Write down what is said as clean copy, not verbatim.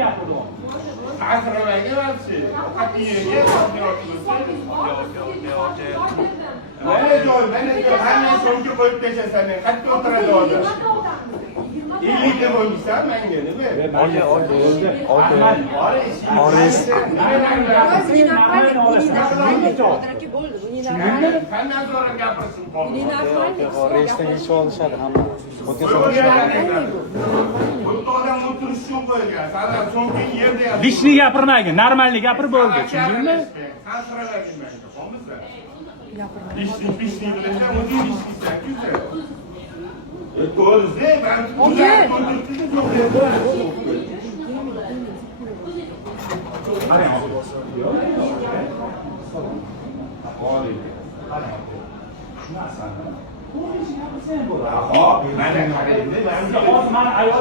gapirdi. Ta'sirlangan emaschi. Qat'iy yerga mana joy, hamma so'ngga qo'yib tashasan, qayerga o'tiradi odam? 50 deb o'ylaysan, menga nima? Reysdan yechib olishadi hamma. Lishni gapirmagin, normalni gapirib bo'ldi, tushundingmi? Mana ayol